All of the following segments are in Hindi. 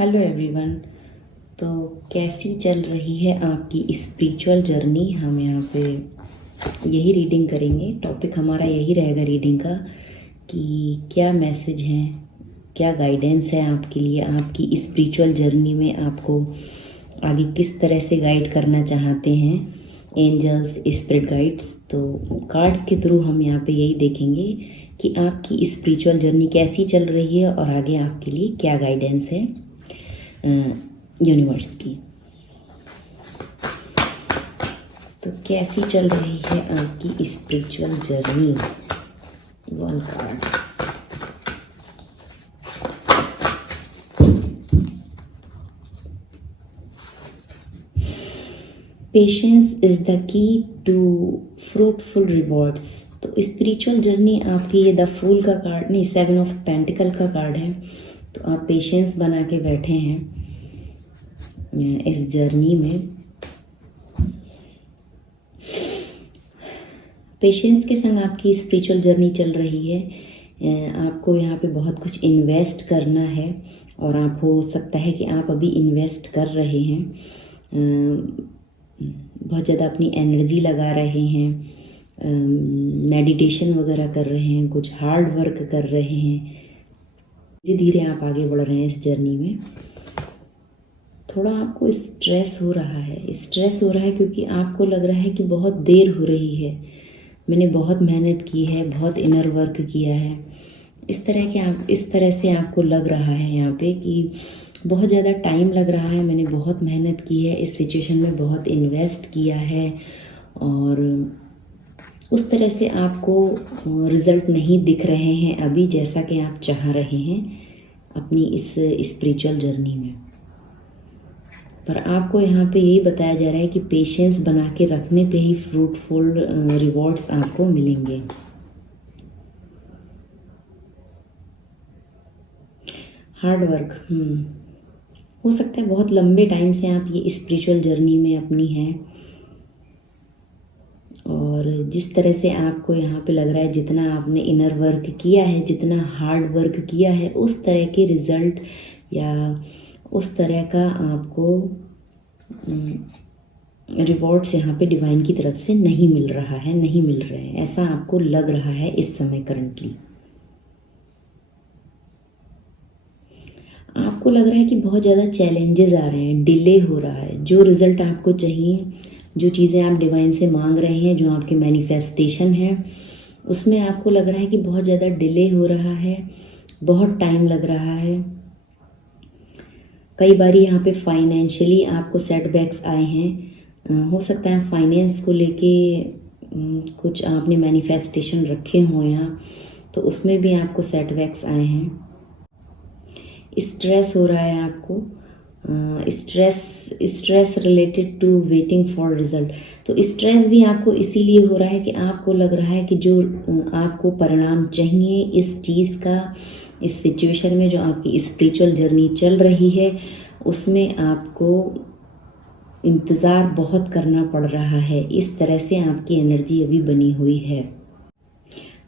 Hello everyone. तो कैसी चल रही है आपकी स्पिरिचुअल जर्नी? हम यहाँ पे यही रीडिंग करेंगे। टॉपिक हमारा यही रहेगा रीडिंग का कि क्या मैसेज हैं, क्या गाइडेंस है आपके लिए, आपकी स्पिरिचुअल जर्नी में आपको आगे किस तरह से गाइड करना चाहते हैं एंजल्स, स्पिरिट गाइड्स। तो कार्ड्स के थ्रू हम यहाँ पे यही देखेंगे कि आपकी स्पिरिचुअल जर्नी कैसी चल रही है और आगे आपके लिए क्या गाइडेंस है यूनिवर्स की। तो कैसी चल रही है आपकी spiritual journey? One card. Patience is the key to fruitful rewards. तो स्पिरिचुअल जर्नी आपकी, ये द फूल का कार्ड नहीं, 7 ऑफ पेंटिकल का कार्ड है। तो आप पेशेंस बना के बैठे हैं इस जर्नी में। पेशेंस के संग आपकी स्पिरिचुअल जर्नी चल रही है। आपको यहाँ पे बहुत कुछ इन्वेस्ट करना है और आप, हो सकता है कि आप अभी इन्वेस्ट कर रहे हैं, बहुत ज़्यादा अपनी एनर्जी लगा रहे हैं, मेडिटेशन वगैरह कर रहे हैं, कुछ हार्ड वर्क कर रहे हैं। धीरे धीरे आप आगे बढ़ रहे हैं इस जर्नी में। थोड़ा आपको स्ट्रेस हो रहा है, स्ट्रेस हो रहा है क्योंकि आपको लग रहा है कि बहुत देर हो रही है, मैंने बहुत मेहनत की है, बहुत इनर वर्क किया है। इस तरह से आपको लग रहा है यहाँ पे कि बहुत ज़्यादा टाइम लग रहा है, मैंने बहुत मेहनत की है, इस सिचुएशन में बहुत इन्वेस्ट किया है और उस तरह से आपको रिज़ल्ट नहीं दिख रहे हैं अभी, जैसा कि आप चाह रहे हैं अपनी इस स्पिरिचुअल जर्नी में। पर आपको यहाँ पे यही बताया जा रहा है कि पेशेंस बना के रखने पे ही फ्रूटफुल रिवॉर्ड्स आपको मिलेंगे। हार्ड वर्क, हो सकता है बहुत लंबे टाइम से आप ये स्पिरिचुअल जर्नी में अपनी हैं और जिस तरह से आपको यहाँ पे लग रहा है, जितना आपने इनर वर्क किया है, जितना हार्ड वर्क किया है, उस तरह के रिजल्ट या उस तरह का आपको रिवॉर्ड्स यहाँ पे डिवाइन की तरफ से नहीं मिल रहा है, नहीं मिल रहे हैं, ऐसा आपको लग रहा है इस समय करंटली। आपको लग रहा है कि बहुत ज़्यादा चैलेंजेस आ रहे हैं, डिले हो रहा है। जो रिज़ल्ट आपको चाहिए, जो चीज़ें आप डिवाइन से मांग रहे हैं, जो आपके मैनिफेस्टेशन है, उसमें आपको लग रहा है कि बहुत ज़्यादा डिले हो रहा है, बहुत टाइम लग रहा है। कई बार यहाँ पे फाइनेंशियली आपको सेटबैक्स आए हैं। हो सकता है फाइनेंस को लेके कुछ आपने मैनिफेस्टेशन रखे हो यहाँ, तो उसमें भी आपको सेटबैक्स आए हैं। स्ट्रेस हो रहा है आपको, stress related to waiting for result. तो स्ट्रेस भी आपको इसीलिए हो रहा है कि आपको लग रहा है कि जो आपको परिणाम चाहिए इस चीज़ का, इस सिचुएशन में जो आपकी स्पिरिचुअल जर्नी चल रही है, उसमें आपको इंतज़ार बहुत करना पड़ रहा है। इस तरह से आपकी एनर्जी अभी बनी हुई है।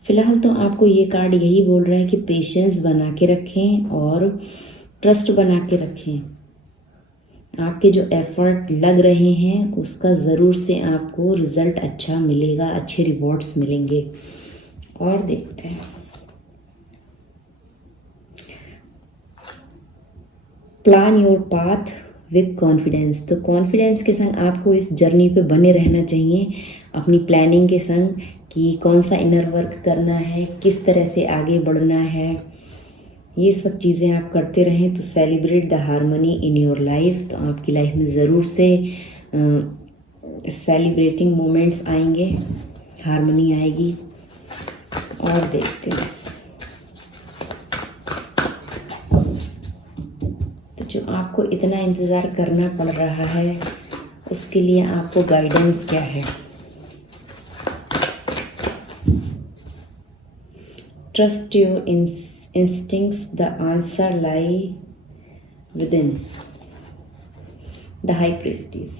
फिलहाल तो आपको ये कार्ड यही बोल रहा है कि पेशेंस बना के रखें और ट्रस्ट बना के रखें। आपके जो एफर्ट लग रहे हैं उसका ज़रूर से आपको रिज़ल्ट अच्छा मिलेगा, अच्छे रिवॉर्ड्स मिलेंगे। और देखते हैं, plan your path with confidence. तो कॉन्फिडेंस के संग आपको इस जर्नी पे बने रहना चाहिए, अपनी प्लानिंग के संग कि कौन सा इनर वर्क करना है, किस तरह से आगे बढ़ना है, ये सब चीज़ें आप करते रहें। तो celebrate the harmony in your life. तो आपकी लाइफ में ज़रूर से सेलिब्रेटिंग मोमेंट्स आएंगे, हारमनी आएगी। और देखते हैं, तो जो आपको इतना इंतज़ार करना पड़ रहा है उसके लिए आपको गाइडेंस क्या है? Trust your instincts, the answer lie within. The high priestess।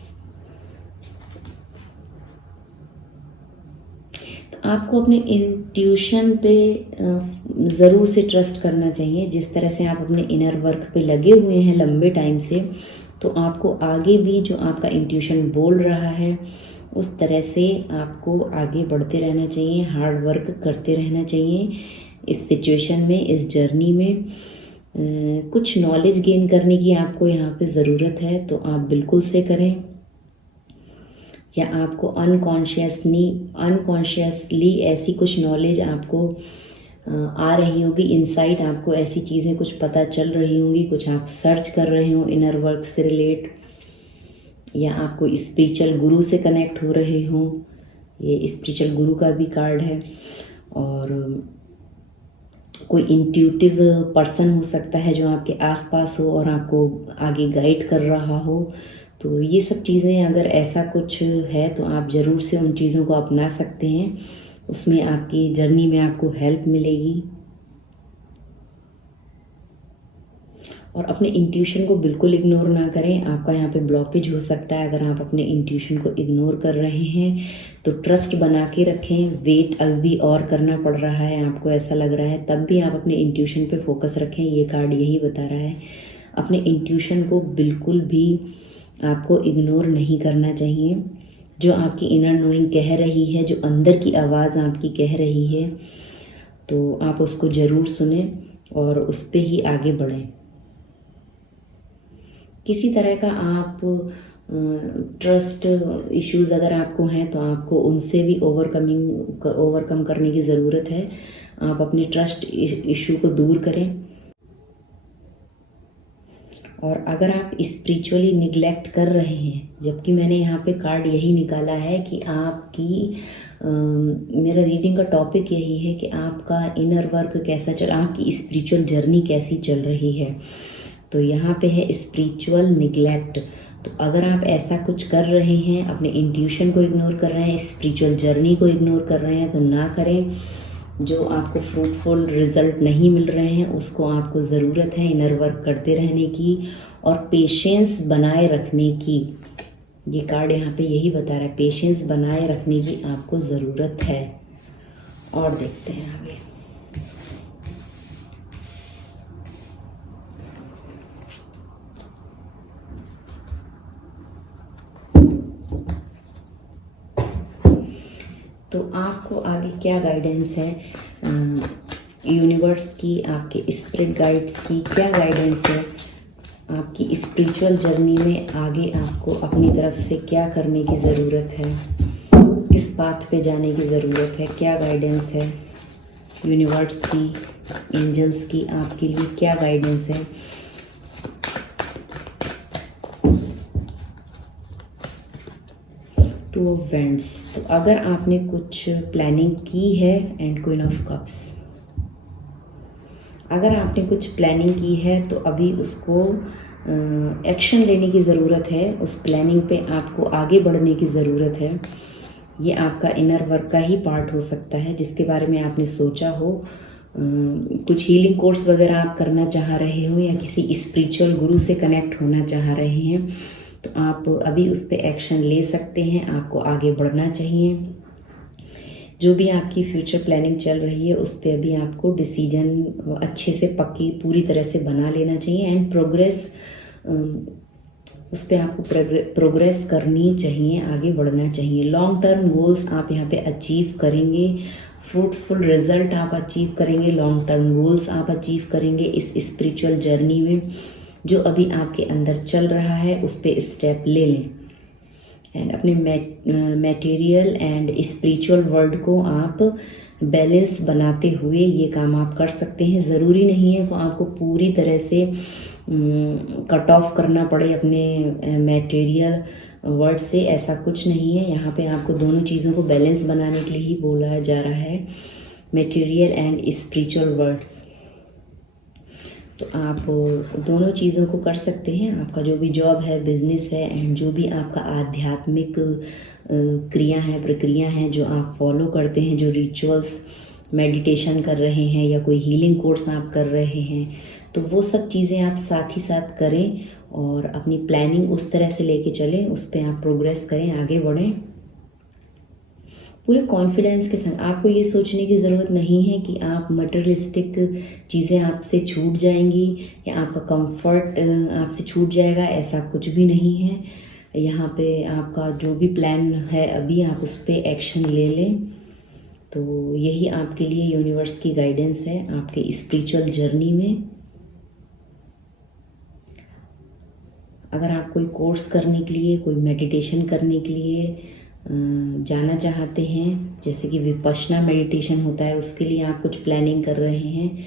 तो आपको अपने इंट्यूशन पे ज़रूर से ट्रस्ट करना चाहिए। जिस तरह से आप अपने इनर वर्क पे लगे हुए हैं लंबे टाइम से, तो आपको आगे भी जो आपका इंट्यूशन बोल रहा है उस तरह से आपको आगे बढ़ते रहना चाहिए, हार्ड वर्क करते रहना चाहिए। इस सिचुएशन में, इस जर्नी में कुछ नॉलेज गेन करने की आपको यहाँ पे ज़रूरत है, तो आप बिल्कुल से करें। या आपको अनकॉन्शियसली ऐसी कुछ नॉलेज आपको आ रही होगी, इनसाइट आपको ऐसी चीज़ें कुछ पता चल रही होंगी, कुछ आप सर्च कर रहे हो इनर वर्क से रिलेट, या आपको स्पिरिचुअल गुरु से कनेक्ट हो रहे हो। ये स्पिरिचुअल गुरु का भी कार्ड है। और कोई इंट्यूटिव पर्सन हो सकता है जो आपके आसपास हो और आपको आगे गाइड कर रहा हो। तो ये सब चीज़ें अगर ऐसा कुछ है तो आप ज़रूर से उन चीज़ों को अपना सकते हैं, उसमें आपकी जर्नी में आपको हेल्प मिलेगी। और अपने इंट्यूशन को बिल्कुल इग्नोर ना करें। आपका यहाँ पे ब्लॉकेज हो सकता है अगर आप अपने इंट्यूशन को इग्नोर कर रहे हैं, तो ट्रस्ट बना के रखें। वेट अभी और करना पड़ रहा है, आपको ऐसा लग रहा है, तब भी आप अपने इंट्यूशन पे फोकस रखें। ये कार्ड यही बता रहा है, अपने इंट्यूशन को बिल्कुल भी आपको इग्नोर नहीं करना चाहिए। जो आपकी इनर नोइंग कह रही है, जो अंदर की आवाज़ आपकी कह रही है, तो आप उसको ज़रूर सुने और उस पर ही आगे बढ़ें। किसी तरह का आप ट्रस्ट इश्यूज़ अगर आपको हैं तो आपको उनसे भी ओवरकम करने की ज़रूरत है। आप अपने ट्रस्ट इशू को दूर करें। और अगर आप स्पिरिचुअली निगलेक्ट कर रहे हैं, जबकि मैंने यहाँ पे कार्ड यही निकाला है कि आपकी मेरा रीडिंग का टॉपिक यही है कि आपका इनर वर्क कैसा चल, आपकी स्पिरिचुअल जर्नी कैसी चल रही है। तो यहाँ पे है स्पिरिचुअल निगलेक्ट। तो अगर आप ऐसा कुछ कर रहे हैं, अपने इंट्यूशन को इग्नोर कर रहे हैं, स्पिरिचुअल जर्नी को इग्नोर कर रहे हैं, तो ना करें। जो आपको फ्रूटफुल रिजल्ट नहीं मिल रहे हैं उसको आपको ज़रूरत है इनर वर्क करते रहने की और पेशेंस बनाए रखने की। ये कार्ड यहाँ पे यही बता रहा है, पेशेंस बनाए रखने की आपको ज़रूरत है। और देखते हैं आगे। तो आपको आगे क्या गाइडेंस है यूनिवर्स की, आपके स्पिरिट गाइड्स की क्या गाइडेंस है, आपकी स्पिरिचुअल जर्नी में आगे आपको अपनी तरफ से क्या करने की ज़रूरत है, किस पाथ पे जाने की ज़रूरत है, क्या गाइडेंस है यूनिवर्स की, एंजल्स की, आपके लिए क्या गाइडेंस है। Two of vends. तो अगर आपने कुछ प्लानिंग की है, एंड क्वीन ऑफ कप्स, अगर आपने कुछ प्लानिंग की है तो अभी उसको एक्शन लेने की ज़रूरत है। उस प्लानिंग पे आपको आगे बढ़ने की ज़रूरत है। ये आपका इनर वर्क का ही पार्ट हो सकता है जिसके बारे में आपने सोचा हो। कुछ हीलिंग कोर्स वगैरह आप करना चाह रहे हो या किसी स्पिरिचुअल गुरु से कनेक्ट होना चाह रहे हैं, तो आप अभी उस पर एक्शन ले सकते हैं। आपको आगे बढ़ना चाहिए। जो भी आपकी फ्यूचर प्लानिंग चल रही है उस पर अभी आपको डिसीजन अच्छे से पक्की पूरी तरह से बना लेना चाहिए एंड प्रोग्रेस, उस पर आपको प्रोग्रेस करनी चाहिए, आगे बढ़ना चाहिए। लॉन्ग टर्म गोल्स आप यहाँ पे अचीव करेंगे, फ्रूटफुल रिजल्ट आप अचीव करेंगे, लॉन्ग टर्म गोल्स आप अचीव करेंगे इस स्पिरिचुअल जर्नी में। जो अभी आपके अंदर चल रहा है उस पर स्टेप ले लें एंड अपने मटेरियल एंड स्पिरिचुअल वर्ल्ड को आप बैलेंस बनाते हुए ये काम आप कर सकते हैं। ज़रूरी नहीं है कि आपको पूरी तरह से कट ऑफ करना पड़े अपने मटेरियल वर्ल्ड से, ऐसा कुछ नहीं है। यहाँ पे आपको दोनों चीज़ों को बैलेंस बनाने के लिए ही बोला जा रहा है, मटेरियल एंड स्पिरिचुअल वर्ल्ड्स। तो आप दोनों चीज़ों को कर सकते हैं। आपका जो भी जॉब है, बिजनेस है, एंड जो भी आपका आध्यात्मिक क्रिया है, प्रक्रिया हैं जो आप फॉलो करते हैं, जो रिचुअल्स, मेडिटेशन कर रहे हैं या कोई हीलिंग कोर्स आप कर रहे हैं, तो वो सब चीज़ें आप साथ ही साथ करें और अपनी प्लानिंग उस तरह से लेके चलें, उस पर आप प्रोग्रेस करें, आगे बढ़ें। पूरे कॉन्फिडेंस के संग। आपको ये सोचने की ज़रूरत नहीं है कि आप मटेरियलिस्टिक चीज़ें आपसे छूट जाएंगी या आपका कंफर्ट आपसे छूट जाएगा, ऐसा कुछ भी नहीं है। यहाँ पे आपका जो भी प्लान है अभी आप उस पर एक्शन ले लें। तो यही आपके लिए यूनिवर्स की गाइडेंस है आपके स्पिरिचुअल जर्नी में। अगर आप कोई कोर्स करने के लिए, कोई मेडिटेशन करने के लिए जाना चाहते हैं, जैसे कि विपश्यना मेडिटेशन होता है, उसके लिए आप कुछ प्लानिंग कर रहे हैं,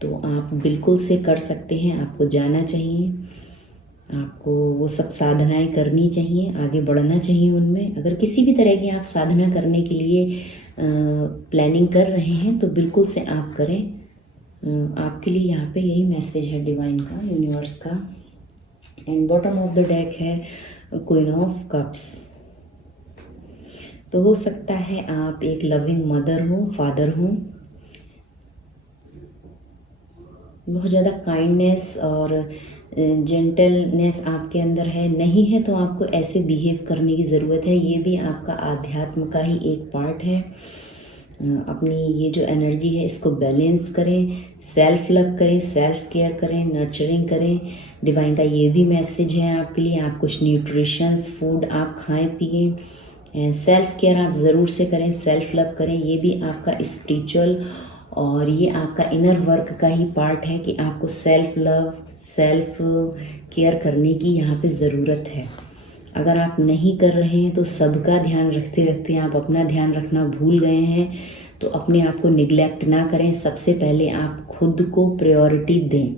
तो आप बिल्कुल से कर सकते हैं। आपको जाना चाहिए, आपको वो सब साधनाएं करनी चाहिए, आगे बढ़ना चाहिए उनमें। अगर किसी भी तरह की आप साधना करने के लिए प्लानिंग कर रहे हैं तो बिल्कुल से आप करें। आपके लिए यहाँ पे यही मैसेज है डिवाइन का, यूनिवर्स का। And bottom of the deck है क्वीन ऑफ कप्स। तो हो सकता है आप एक लविंग मदर हो, फादर हो, बहुत ज़्यादा काइंडनेस और जेंटलनेस आपके अंदर है। नहीं है तो आपको ऐसे बिहेव करने की ज़रूरत है। ये भी आपका आध्यात्म का ही एक पार्ट है। अपनी ये जो एनर्जी है इसको बैलेंस करें, सेल्फ लव करें, सेल्फ केयर करें, नर्चरिंग करें। डिवाइन का ये भी मैसेज है आपके लिए। आप कुछ न्यूट्रिशंस फूड आप खाएं पिएं, एंड सेल्फ केयर आप ज़रूर से करें, सेल्फ लव करें। ये भी आपका स्पिरिचुअल और ये आपका इनर वर्क का ही पार्ट है कि आपको सेल्फ लव, सेल्फ केयर करने की यहाँ पे ज़रूरत है। अगर आप नहीं कर रहे हैं तो सबका ध्यान रखते रखते आप अपना ध्यान रखना भूल गए हैं, तो अपने आप को निगलेक्ट ना करें। सबसे पहले आप खुद को प्रायोरिटी दें।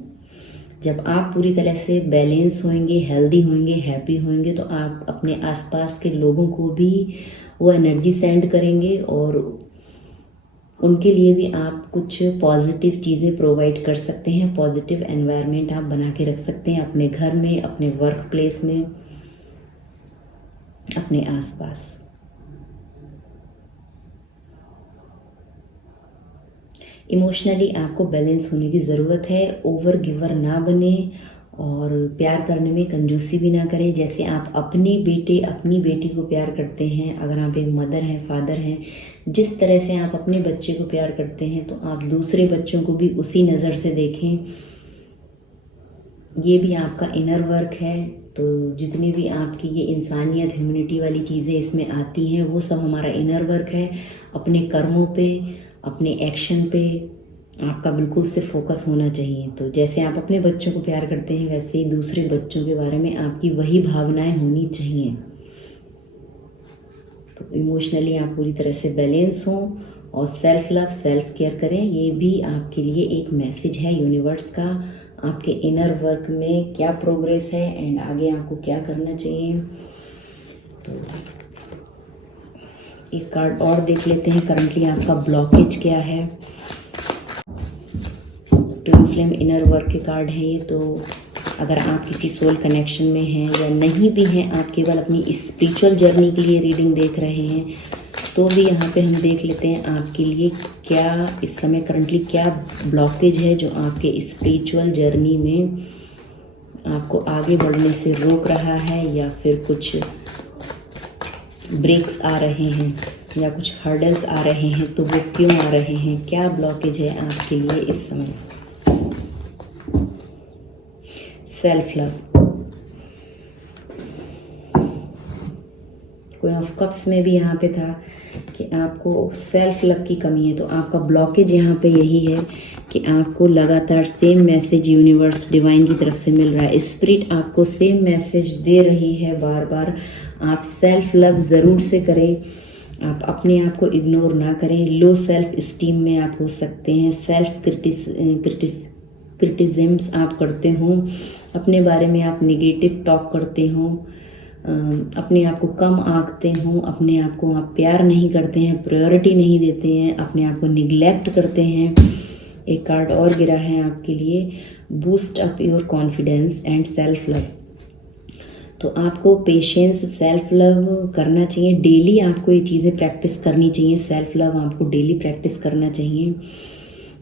जब आप पूरी तरह से बैलेंस होंगे, हेल्दी होंगे, हैप्पी होंगे, तो आप अपने आसपास के लोगों को भी वो एनर्जी सेंड करेंगे और उनके लिए भी आप कुछ पॉजिटिव चीज़ें प्रोवाइड कर सकते हैं। पॉजिटिव एनवायरनमेंट आप बना के रख सकते हैं अपने घर में, अपने वर्क प्लेस में, अपने आसपास। इमोशनली आपको बैलेंस होने की ज़रूरत है। ओवर गिवर ना बने और प्यार करने में कंजूसी भी ना करें। जैसे आप अपने बेटे अपनी बेटी को प्यार करते हैं, अगर आप एक मदर हैं, फादर हैं, जिस तरह से आप अपने बच्चे को प्यार करते हैं तो आप दूसरे बच्चों को भी उसी नज़र से देखें। ये भी आपका इनर वर्क है। तो जितनी भी आपकी ये इंसानियत, ह्यूमैनिटी वाली चीज़ें इसमें आती हैं, वो सब हमारा इनर वर्क है। अपने कर्मों पे, अपने एक्शन पे आपका बिल्कुल से फोकस होना चाहिए। तो जैसे आप अपने बच्चों को प्यार करते हैं, वैसे ही दूसरे बच्चों के बारे में आपकी वही भावनाएं होनी चाहिए। तो इमोशनली आप पूरी तरह से बैलेंस हों और सेल्फ लव, सेल्फ केयर करें। ये भी आपके लिए एक मैसेज है यूनिवर्स का। आपके इनर वर्क में क्या प्रोग्रेस है एंड आगे आपको क्या करना चाहिए। तो एक कार्ड और देख लेते हैं, करंटली आपका ब्लॉकेज क्या है। ट्विन फ्लेम इनर वर्क के कार्ड हैं ये। तो अगर आप किसी सोल कनेक्शन में हैं या नहीं भी हैं, आप केवल अपनी स्पिरिचुअल जर्नी के लिए रीडिंग देख रहे हैं, तो भी यहाँ पे हम देख लेते हैं आपके लिए क्या इस समय करंटली क्या ब्लॉकेज है जो आपके स्पिरिचुअल जर्नी में आपको आगे बढ़ने से रोक रहा है, या फिर कुछ ब्रेक्स आ रहे हैं या कुछ हर्डल्स आ रहे हैं, तो वो क्यों आ रहे हैं, क्या ब्लॉकेज है आपके लिए इस समय। Self love, queen of cups में भी यहाँ पे था कि आपको सेल्फ लव की कमी है। तो आपका ब्लॉकेज यहाँ पे यही है कि आपको लगातार सेम मैसेज यूनिवर्स डिवाइन की तरफ से मिल रहा है। स्पिरिट आपको सेम मैसेज दे रही है बार बार। आप सेल्फ लव ज़रूर से करें, आप अपने आप को इग्नोर ना करें। लो सेल्फ स्टीम में आप हो सकते हैं, सेल्फ क्रिटिसिज्म्स आप करते हो, अपने बारे में आप नेगेटिव टॉक करते हो, अपने आप को कम आंकते हो, अपने आप को आप प्यार नहीं करते हैं, प्रायोरिटी नहीं देते हैं, अपने आप को निगलेक्ट करते हैं। एक कार्ड और गिरा है आपके लिए, boost up your confidence and self love. तो आपको पेशेंस, सेल्फ लव करना चाहिए। डेली आपको ये चीज़ें प्रैक्टिस करनी चाहिए। सेल्फ लव आपको डेली प्रैक्टिस करना चाहिए।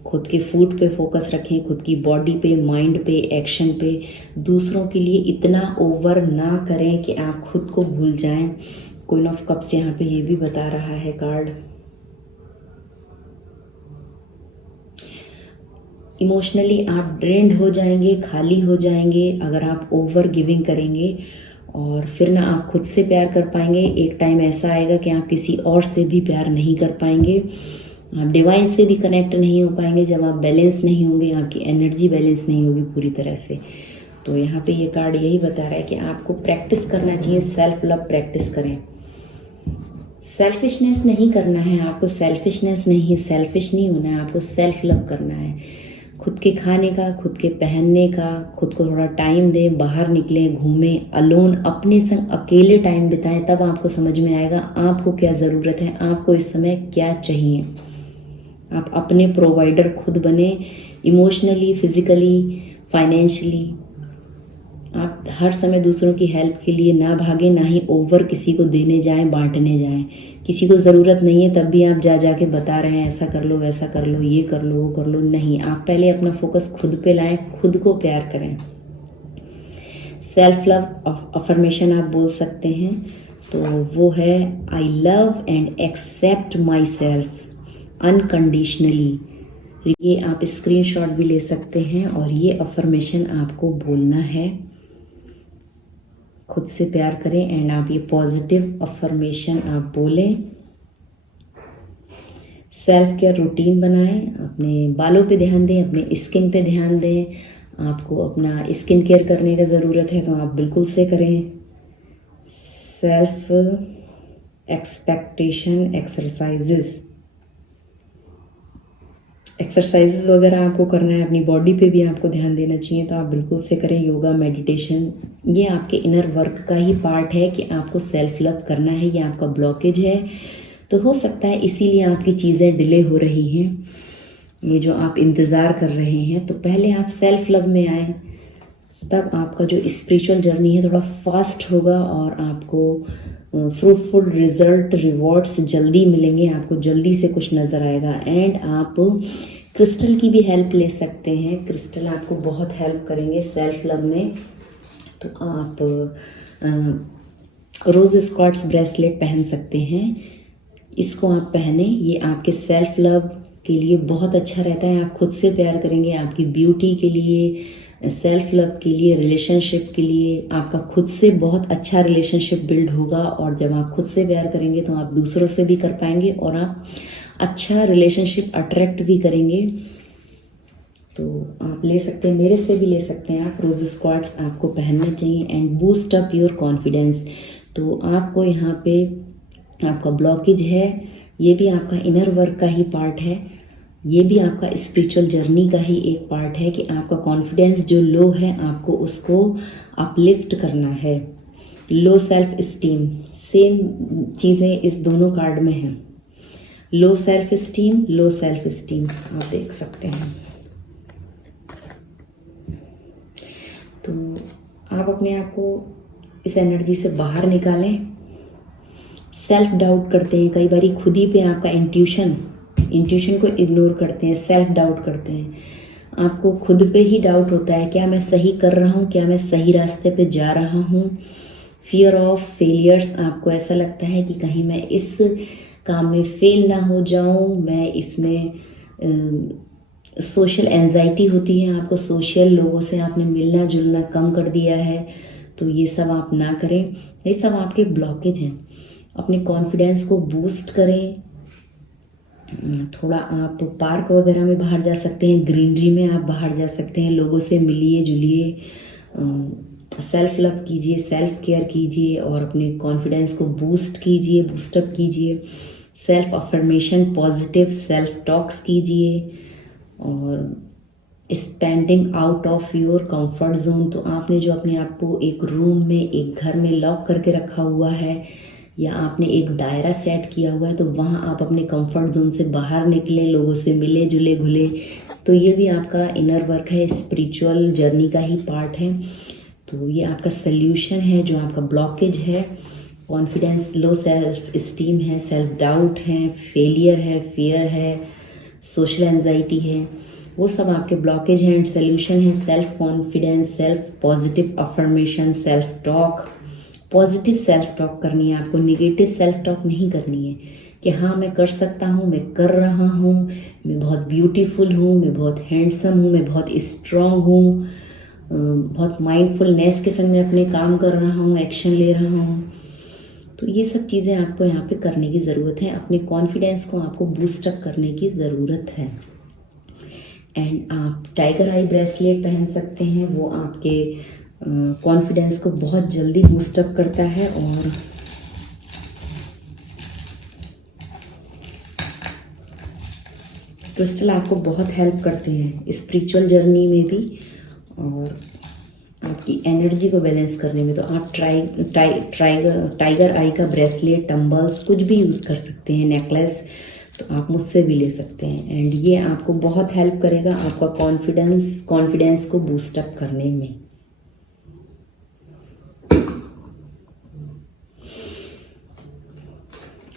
खुद के फूड पे फोकस रखें, खुद की बॉडी पे, माइंड पे, एक्शन पे। दूसरों के लिए इतना ओवर ना करें कि आप खुद को भूल जाएं। क्वीन ऑफ कप्स यहाँ पे ये भी बता रहा है कार्ड। इमोशनली आप ड्रेन्ड हो जाएंगे, खाली हो जाएंगे अगर आप ओवर गिविंग करेंगे, और फिर ना आप खुद से प्यार कर पाएंगे। एक टाइम ऐसा आएगा कि आप किसी और से भी प्यार नहीं कर पाएंगे, आप डिवाइन से भी कनेक्ट नहीं हो पाएंगे जब आप बैलेंस नहीं होंगे, आपकी एनर्जी बैलेंस नहीं होगी पूरी तरह से। तो यहाँ पे ये कार्ड यही बता रहा है कि आपको प्रैक्टिस करना चाहिए, सेल्फ लव प्रैक्टिस करें। सेल्फिशनेस नहीं करना है आपको, सेल्फिश नहीं होना है आपको, सेल्फ लव करना है। खुद के खाने का, खुद के पहनने का, खुद को थोड़ा टाइम दें, बाहर निकलें, घूमें, अलोन अपने संग अकेले टाइम बिताएं, तब आपको समझ में आएगा आपको क्या ज़रूरत है, आपको इस समय क्या चाहिए। आप अपने प्रोवाइडर खुद बने, इमोशनली, फिजिकली, फाइनेंशियली। आप हर समय दूसरों की हेल्प के लिए ना भागें, ना ही ओवर किसी को देने जाएं, बांटने जाएं। किसी को ज़रूरत नहीं है तब भी आप जा के बता रहे हैं ऐसा कर लो, वैसा कर लो, ये कर लो, वो कर लो। नहीं, आप पहले अपना फोकस खुद पे लाएं, खुद को प्यार करें। सेल्फ लव अफर्मेशन आप बोल सकते हैं, तो वो है I love and accept myself unconditionally. ये आप स्क्रीनशॉट भी ले सकते हैं और ये अफर्मेशन आपको बोलना है। खुद से प्यार करें एंड आप ये पॉजिटिव अफर्मेशन आप बोलें। सेल्फ केयर रूटीन बनाएं, अपने बालों पे ध्यान दें, अपने स्किन पे ध्यान दें। आपको अपना स्किन केयर करने का ज़रूरत है तो आप बिल्कुल से करें। सेल्फ एक्सपेक्टेशन एक्सरसाइजेस वगैरह आपको करना है, अपनी बॉडी पे भी आपको ध्यान देना चाहिए, तो आप बिल्कुल से करें। योगा, मेडिटेशन, ये आपके इनर वर्क का ही पार्ट है कि आपको सेल्फ लव करना है। ये आपका ब्लॉकेज है, तो हो सकता है इसीलिए आपकी चीज़ें डिले हो रही हैं, ये जो आप इंतज़ार कर रहे हैं। तो पहले आप सेल्फ लव में आए, तब आपका जो स्पिरिचुअल जर्नी है थोड़ा फास्ट होगा और आपको फ्रूटफुल रिजल्ट, रिवॉर्ड्स जल्दी मिलेंगे, आपको जल्दी से कुछ नज़र आएगा। एंड आप क्रिस्टल की भी हेल्प ले सकते हैं, क्रिस्टल आपको बहुत हेल्प करेंगे सेल्फ लव में। तो आप रोज स्क्वार्ट्स ब्रेसलेट पहन सकते हैं, इसको आप पहने, ये आपके सेल्फ लव के लिए बहुत अच्छा रहता है। आप खुद से प्यार करेंगे, आपकी ब्यूटी के लिए, सेल्फ लव के लिए, रिलेशनशिप के लिए, आपका खुद से बहुत अच्छा रिलेशनशिप बिल्ड होगा। और जब आप खुद से प्यार करेंगे तो आप दूसरों से भी कर पाएंगे और आप अच्छा रिलेशनशिप अट्रैक्ट भी करेंगे। तो आप ले सकते हैं, मेरे से भी ले सकते हैं आप। रोज स्क्वार्ट्स आपको पहनने चाहिए and boost up your confidence. तो आपको यहाँ पे आपका ब्लॉकेज है, ये भी आपका इनर वर्क का ही पार्ट है, ये भी आपका स्पिरिचुअल जर्नी का ही एक पार्ट है कि आपका कॉन्फिडेंस जो लो है आपको उसको अपलिफ्ट करना है। लो सेल्फ स्टीम, सेम चीज़ें इस दोनों कार्ड में हैं। लो सेल्फ स्टीम आप देख सकते हैं। तो आप अपने आप को इस एनर्जी से बाहर निकालें। सेल्फ डाउट करते हैं कई बारी, खुद ही पे आपका इंट्यूशन को इग्नोर करते हैं, सेल्फ डाउट करते हैं। आपको खुद पे ही डाउट होता है, क्या मैं सही कर रहा हूँ, क्या मैं सही रास्ते पे जा रहा हूँ। फियर ऑफ फेलियर्स, आपको ऐसा लगता है कि कहीं मैं इस काम में फेल ना हो जाऊँ, मैं इसमें सोशल एंजाइटी होती है आपको, सोशल लोगों से आपने मिलना जुलना कम कर दिया है, तो ये सब आप ना करें, ये सब आपके ब्लॉकेज हैं। अपने कॉन्फिडेंस को बूस्ट करें। थोड़ा आप पार्क वगैरह में बाहर जा सकते हैं, ग्रीनरी में आप बाहर जा सकते हैं, लोगों से मिलिए जुलिए, सेल्फ लव कीजिए, सेल्फ केयर कीजिए और अपने कॉन्फिडेंस को बूस्टअप कीजिए। Self affirmation, positive self talks कीजिए और spending out of your comfort zone. तो आपने जो अपने आप को एक रूम में, एक घर में लॉक करके रखा हुआ है या आपने एक दायरा सेट किया हुआ है, तो वहाँ आप अपने कंफर्ट जोन से बाहर निकले, लोगों से मिले जुले घुले। तो ये भी आपका इनर वर्क है, स्पिरिचुअल जर्नी का ही पार्ट है। तो ये आपका सल्यूशन है जो आपका ब्लॉकेज है। कॉन्फिडेंस, लो सेल्फ स्टीम है, सेल्फ डाउट है, फेलियर है, फियर है, सोशल एंजाइटी है, वो सब आपके ब्लॉकेज हैं। सल्यूशन है self confidence, self positive affirmation, self talk, positive self talk करनी है आपको, निगेटिव सेल्फ टॉक नहीं करनी है कि हाँ मैं कर सकता हूँ, मैं कर रहा हूँ, मैं बहुत ब्यूटीफुल हूँ, मैं बहुत हैंडसम हूँ, मैं बहुत स्ट्रॉन्ग हूँ, बहुत माइंडफुलनेस के संग मैं अपने काम कर रहा हूँ, एक्शन ले रहा हूँ। तो ये सब चीज़ें आपको यहाँ पे करने की ज़रूरत है, अपने कॉन्फिडेंस को आपको बूस्टअप करने की ज़रूरत है। एंड आप टाइगर आई ब्रेसलेट पहन सकते हैं, वो आपके कॉन्फिडेंस को बहुत जल्दी बूस्टअप करता है और क्रिस्टल आपको बहुत हेल्प करते हैं स्पिरिचुअल जर्नी में भी और आपकी एनर्जी को बैलेंस करने में। तो आप टाइगर आई का ब्रेसलेट, टम्बल्स कुछ भी यूज़ कर सकते हैं, नेकलेस, तो आप मुझसे भी ले सकते हैं। एंड ये आपको बहुत हेल्प करेगा आपका कॉन्फिडेंस को बूस्टअप करने में।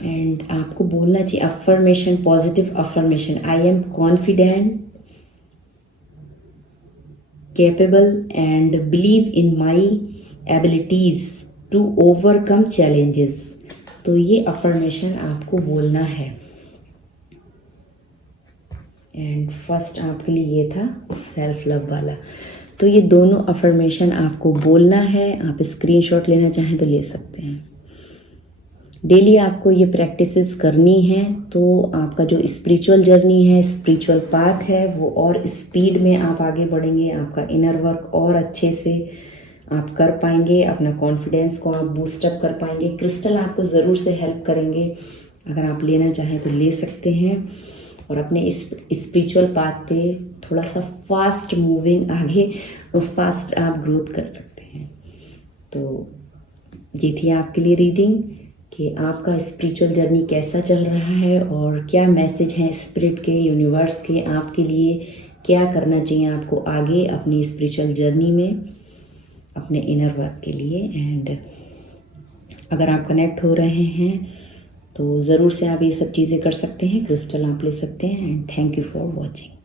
एंड आपको बोलना चाहिए affirmation, positive affirmation, I am confident, capable and believe in my abilities to overcome challenges। तो ये अफर्मेशन आपको बोलना है। एंड फर्स्ट आपके लिए ये था सेल्फ लव वाला। तो ये दोनों अफर्मेशन आपको बोलना है, आप स्क्रीनशॉट लेना चाहें तो ले सकते हैं। डेली आपको ये प्रैक्टिसेस करनी है तो आपका जो स्पिरिचुअल जर्नी है, स्पिरिचुअल पाथ है, वो और स्पीड में आप आगे बढ़ेंगे, आपका इनर वर्क और अच्छे से आप कर पाएंगे, अपना कॉन्फिडेंस को आप बूस्टअप कर पाएंगे। क्रिस्टल आपको ज़रूर से हेल्प करेंगे, अगर आप लेना चाहें तो ले सकते हैं और अपने इस स्पिरिचुअल पाथ पे थोड़ा सा फास्ट मूविंग आगे फास्ट आप ग्रोथ कर सकते हैं। तो ये थी आपके लिए रीडिंग कि आपका स्पिरिचुअल जर्नी कैसा चल रहा है और क्या मैसेज है स्पिरिट के, यूनिवर्स के आपके लिए, क्या करना चाहिए आपको आगे अपनी स्पिरिचुअल जर्नी में, अपने इनर वर्क के लिए। एंड अगर आप कनेक्ट हो रहे हैं तो ज़रूर से आप ये सब चीज़ें कर सकते हैं, क्रिस्टल आप ले सकते हैं। And thank you for watching.